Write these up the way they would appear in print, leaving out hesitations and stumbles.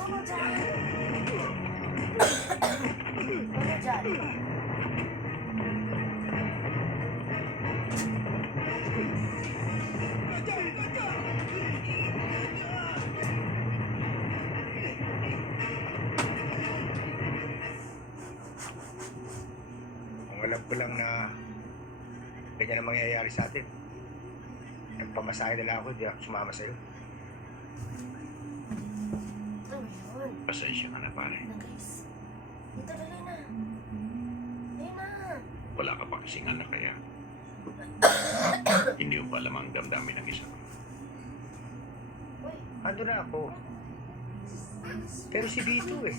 Mama dyan. Mama dyan. Kung alam ko lang na ganyan ang mangyayari sa atin, nagpamasahe na lang ako, hindi ako sumama sa'yo. Ano yun? Pasensya ka na, pare. Na guys. Dito, dali na. Dali na. Wala ka pa kasing anak kaya. Hindi mo pa alam ang damdamin ng isa. Uy. Ando na ako. Pero si Vito eh.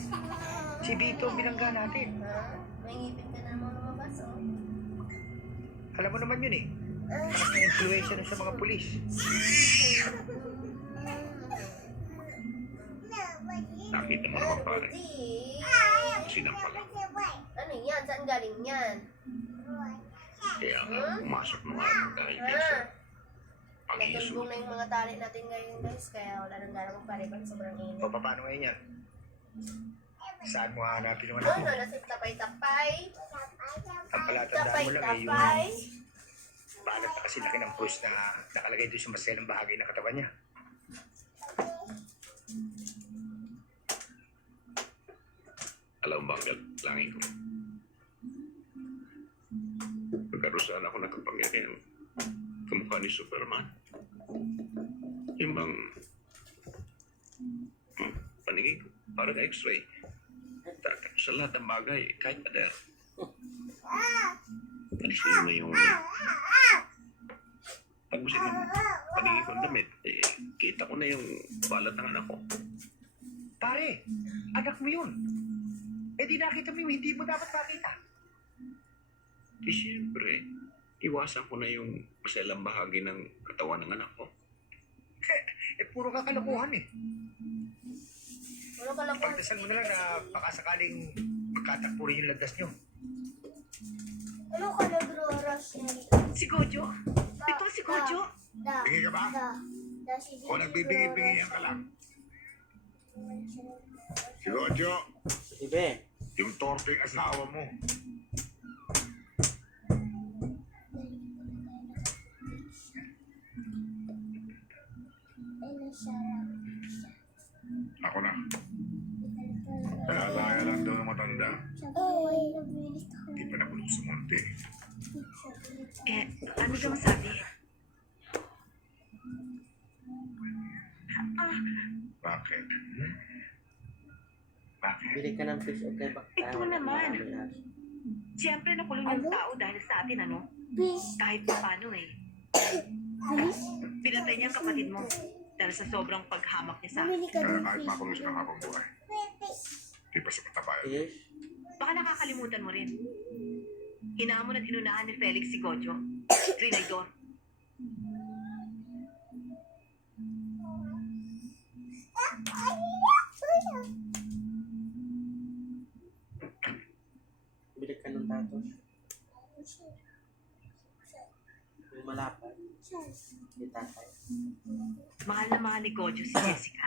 Si Vito ang binangga natin. Ha? May ngipin ka na mga lumabas, oh. Alam mo naman yun eh. Ang influensya nun sa mga pulis. Nakita mo naman, pare. Di. Sinampal ako. Ano yan? Saan galing yan? Kaya nga, pumasok na ako dahil din sa pag-iisip. Nagdulbong na yung mga tali natin ngayon, guys. Kaya wala nang gana magpalipan. Sobrang init. O paano ngayon yan? Saan mo hahanapin yung anak Ano? mo? Nasa tapay-tapay? Ang palatandaan mo lang eh yung Tapay-tapay? balat na kasi laki ng push na nakalagay doon sa maselang bahagi ng katawan niya. Alam mo bang langin ko? Pagkaroon ako ng kapangyarihan, kamukha ni Superman. Yung bang paningin ko, parang x-ray. Tatak sa lahat ng bagay, kahit pader. Alisin mo yung tagusin ng paningin ko ng damit. Kita ko na yung balat ng anak ko. Pare, anak mo yun. Eh di nakita mo yung hindi mo dapat makita. Di siyempre, iwasan ko na yung maselang bahagi ng katawan ng anak ko. Eh puro kakalokohan eh. Wala ka lang po. Pagdasal mo na lang na baka sakaling magkatakpo rin yung landas nyo. Ano ka nagro-rush niya? Si Gojo? Ito si Gojo? Bingi ka ba? O nagbibingi-bingi ka lang? Si Rojo, Ibe, yung torpeng asawa mo. Ako na. Kaya lang daw ng matanda. Hindi pa nakulong sa monte. Eh, ano daw sabi? Bakit? Bakit? bili ka ng fish o kay bakta. Ito naman. Siyempre nakulong yung tao dahil sa atin, ano? Kahit pa paano eh. Pinatay niya ang kapatid mo dahil sa sobrang paghamak niya sa akin. Kaya kahit makulong siya ng habang buhay. Di pa siya patabayan. Fish? Baka nakakalimutan mo rin. Hinamon at inunahan ni Felix si Gojo. Trinidor. Bili ka ng tatos. Yung malapad. Di tatay. Mahal na mahal ni Gojo si Jessica.